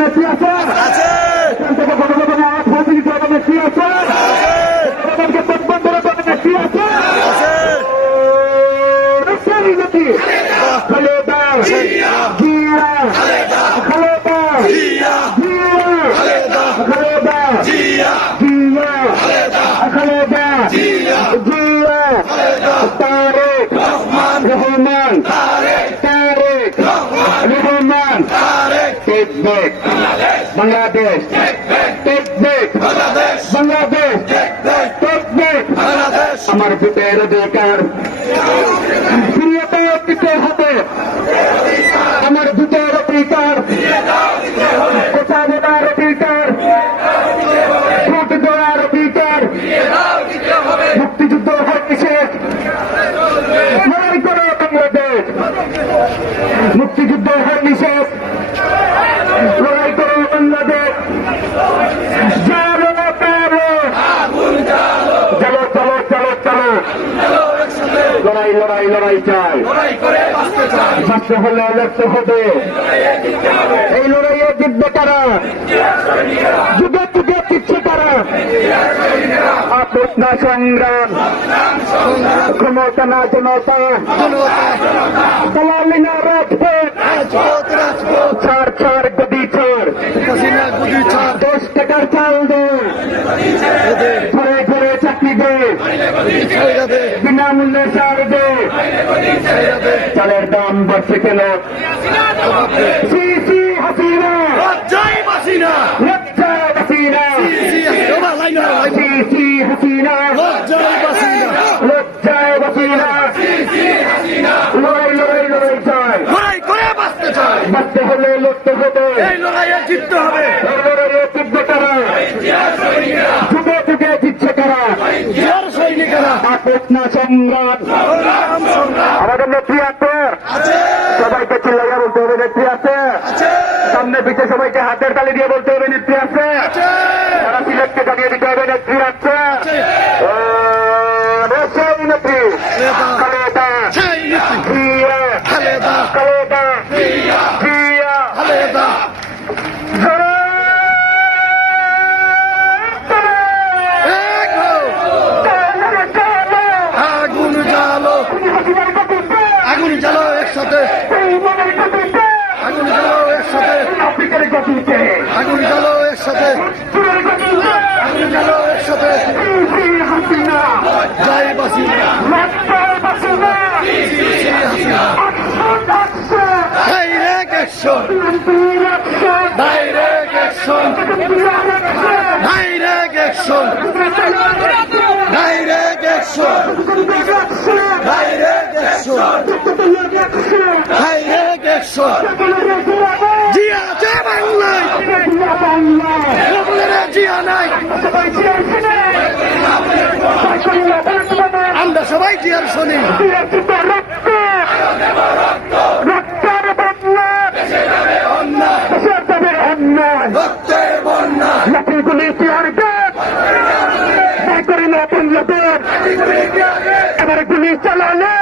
নেত্রী আছে, এখান থেকে গণভবনে আওয়াজ পৌঁছে দিতে হবে নেত্রী আছে, গণভবনকে প্রতিবন্ধনের জন্য নেত্রী আছে, নেত্রী Khaleda Zia, Khaleda Zia, Khaleda Zia, Khaleda Zia, Tarique Rahman, take back Bangladesh, take back Bangladesh, take back আমার ভোটের অধিকার ফিরিয়ে দিতে হবে, আমার ভোটের অধিকার কোথাও অধিকার, ভোট দেওয়ার অধিকার, মুক্তিযুদ্ধ হার নিষেধ, লড়াই করো বাংলাদেশ, মুক্তিযুদ্ধ হার নিষেধ, লড়াই করো বাংলাদেশ, চলো চলো চলো চলো, লড়াই লড়াই লড়াই চাই, বাঁচতে হলে লড়তে হবে, এই লড়াইয়ে জিতবে তারা, যুগে যুগে জিতছে তারা, আপনা সংগ্রাম, ক্ষমতা না জনতা, দলালি না রাজপথ, ছাড় ছাড় গদি ছাড়, 10 টাকার চাল দে, ঘরে ঘরে চাকরি দে, বিনামূল্যে সার দে, চালের দাম বাড়ছে কেন, সিসি হাসিনা, লজ্জায় হাসিনা, সিসি হাসিনা, লজ্জায় হাসিনা, লড়াই লড়াই লড়াই চাই, লড়াই করে বাঁচতে চাই, বাঁচতে হলে লড়তে হবে, এই লড়াইয়ে জিততে হবে, এই লড়াইয়ে জিতবে তারা, যুগে যুগে জিতছে তারা, আপনা সংগ্রাম, আমাদের নেত্রী আছে, সবাইকে চিল্লাইয়া বলতে হবে নেত্রী আছে, সামনে পিছে সবাইকে হাতের তালি দিয়ে বলতে হবে নেত্রী আছে, তারা সিলেক্টকে জানিয়ে দিতে হবে নেত্রী আছে, নেত্রী খালেদা জিয়া, খালেদা জিয়া, আগুন জ্বালো একসাথে, আগুন জ্বালো একসাথে, আগুন জ্বালো একসাথে, আগুন জ্বালো একসাথে, জয় বাসিনা, direct action, direct action, direct action, direct action, direct action, direct action, Zia আছে বাংলায়, জিয়া নাই, আমরা সবাই জিয়ার শুনি, লাঠিগুলি চেয়ার করে নতুন লোকের এবার গুলি চালালে